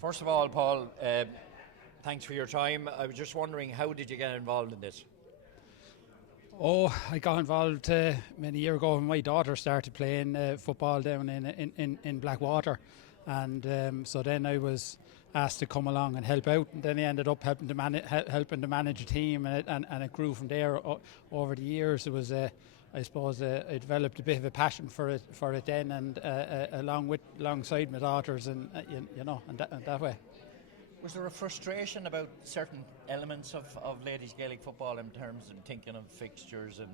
First of all, Paul, thanks for your time. I was just wondering, how did you get involved in this? Oh, I got involved many years ago when my daughter started playing football down in Blackwater, and so then I was asked to come along and help out, and then I ended up helping to manage a team, and it grew from there over the years. It was I suppose I developed a bit of a passion for it then, and alongside my daughters, and and that way. Was there a frustration about certain elements of ladies Gaelic football in terms of thinking of fixtures and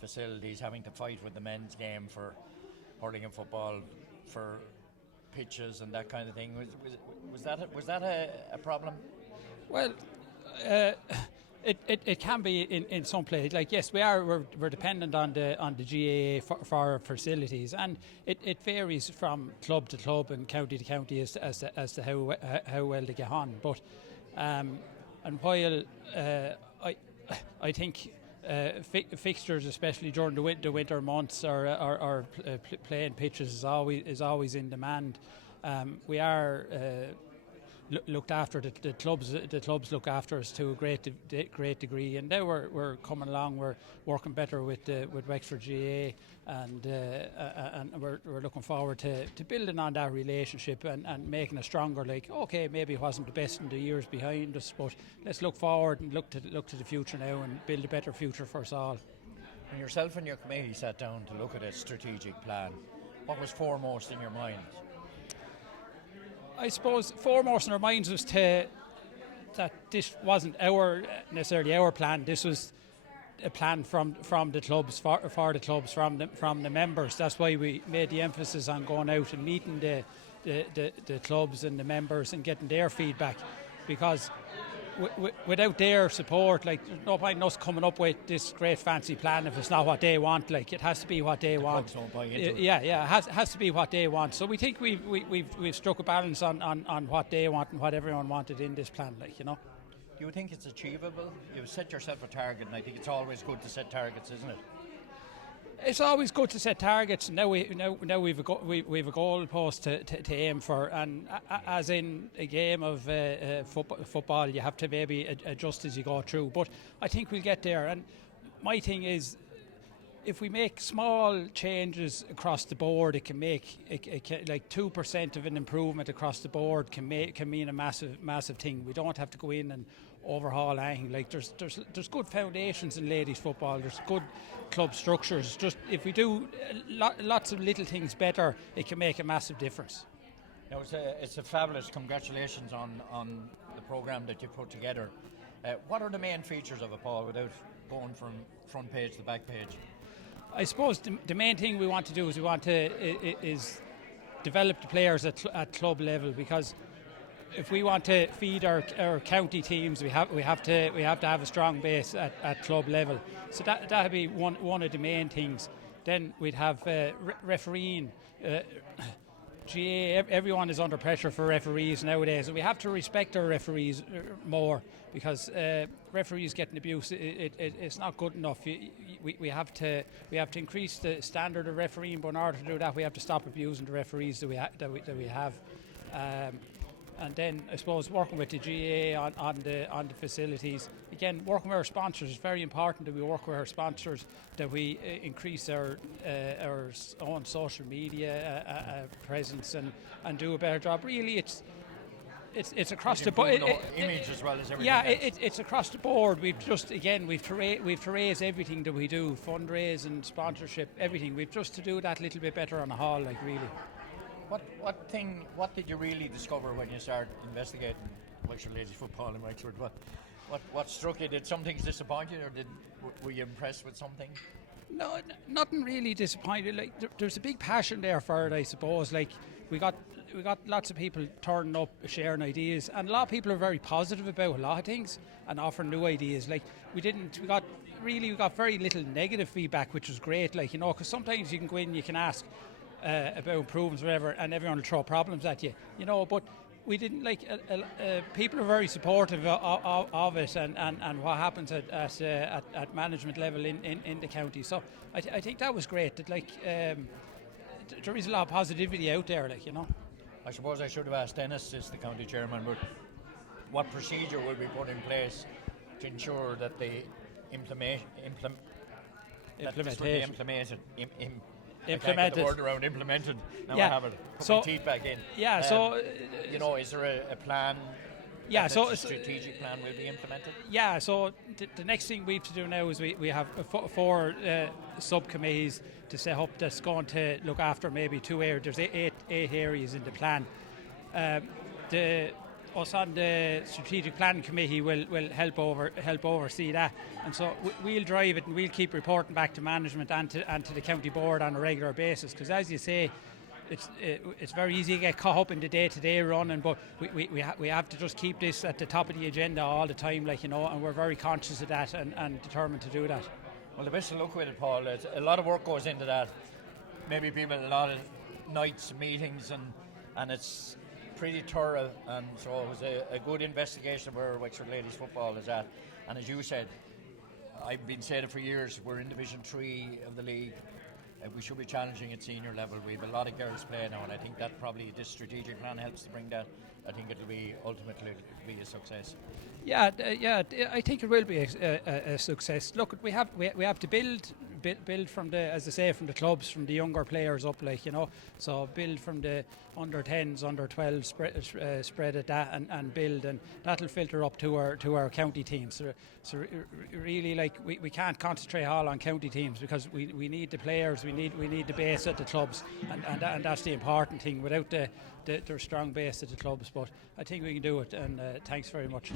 facilities, having to fight with the men's game for hurling and football, for pitches and that kind of thing? Was that a problem? Well, it can be in some places. Like, yes, we're dependent on the GAA for our facilities, and it varies from club to club and county to county as to how well they get on. But and while I think fixtures, especially during the winter months, or playing pitches is always in demand. We are looked after. The clubs look after us to a great degree, and now we're coming along. We're working better with Wexford GA, and we're looking forward to building on that relationship and making it stronger. Like, okay, maybe it wasn't the best in the years behind us, but let's look forward and look to the future now and build a better future for us all. When yourself and your committee sat down to look at a strategic plan, what was foremost in your mind? I suppose foremost in our minds was that this wasn't necessarily our plan. This was a plan from the clubs for the clubs, from the members. That's why we made the emphasis on going out and meeting the clubs and the members and getting their feedback, because without their support, like, there's no point in us coming up with this great fancy plan if it's not what they want. Like, it has to be what they want. Don't buy into it. Yeah, it has to be what they want. So we think we've struck a balance on what they want and what everyone wanted in this plan. Like, Do you think it's achievable? You've set yourself a target, and I think it's always good to set targets, isn't it? It's always good to set targets. Now we've a goal post to aim for, and as in a game of football, you have to maybe adjust as you go through. But I think we'll get there. And my thing is, if we make small changes across the board, it can make like 2% of an improvement across the board can mean a massive thing. We don't have to go in and overhaul anything. Like, there's good foundations in ladies football. There's good club structures. Just if we do lots of little things better, it can make a massive difference. Now, it's a fabulous. Congratulations on the programme that you put together. What are the main features of it, Paul, without going from front page to back page? I suppose the main thing we want to do is develop the players at club level, because if we want to feed our county teams, we have to have a strong base at club level. So that'd be one of the main things. Then we'd have refereeing. GA, everyone is under pressure for referees nowadays, and we have to respect our referees more, because referees getting abuse, it's not good enough. We have to increase the standard of refereeing, but in order to do that, we have to stop abusing the referees that we have. And then, I suppose, working with the GA on the facilities. Again, working with our sponsors is very important, that we work with our sponsors, that we increase our own social media presence and do a better job. Really, it's across the board. Image as well as everything. Yeah, it's across the board. We've to raise everything that we do, fundraising, sponsorship, everything. We've just to do that a little bit better on the hall, like, really. What did you really discover when you started investigating Wexford ladies football in Wexford? What struck you? Did some things disappoint you, or were you impressed with something? No, nothing really disappointed. Like, there's a big passion there for it, I suppose. Like, we got lots of people turning up, sharing ideas, and a lot of people are very positive about a lot of things and offering new ideas. Like, we got very little negative feedback, which was great. Like, because sometimes you can go in and you can ask about improvements, whatever, and everyone will throw problems at you, but we didn't. Like, people are very supportive of it and what happens at management level in the county. So I think that was great. That, like, there is a lot of positivity out there, like. I suppose I should have asked Dennis, as the county chairman, but what procedure will be put in place to ensure that the implemented. I can't get the word around implemented. Now I have it. Put my teeth back in. Yeah. Is there a plan? Yeah. A strategic plan will be implemented. Yeah. So the next thing we have to do now is we have 4 subcommittees to set up that's going to look after maybe 2 areas. There's eight areas in the plan. Us on the strategic planning committee will help oversee that, and so we'll drive it and we'll keep reporting back to management and to the county board on a regular basis, because as you say, it's very easy to get caught up in the day-to-day running, but we have to just keep this at the top of the agenda all the time, and we're very conscious of that and determined to do that. Well, the best of luck with it, Paul. A lot of work goes into that. Maybe people a lot of nights, meetings, and it's pretty thorough, and so it was a good investigation where Wexford Ladies football is at. And as you said, I've been saying it for years, we're in Division 3 of the league. We should be challenging at senior level. We have a lot of girls playing now, and I think that probably this strategic plan helps to bring that. I think it'll be ultimately a success. Yeah, I think it will be a success. Look, we have to build from the, as I say, from the clubs, from the younger players up, so build from the under 10s, under 12s, spread at that and build, and that'll filter up to our county teams. So really, we can't concentrate all on county teams, because we need the players, we need the base at the clubs, and that's the important thing. Without the strong base at the clubs, but I think we can do it, and thanks very much.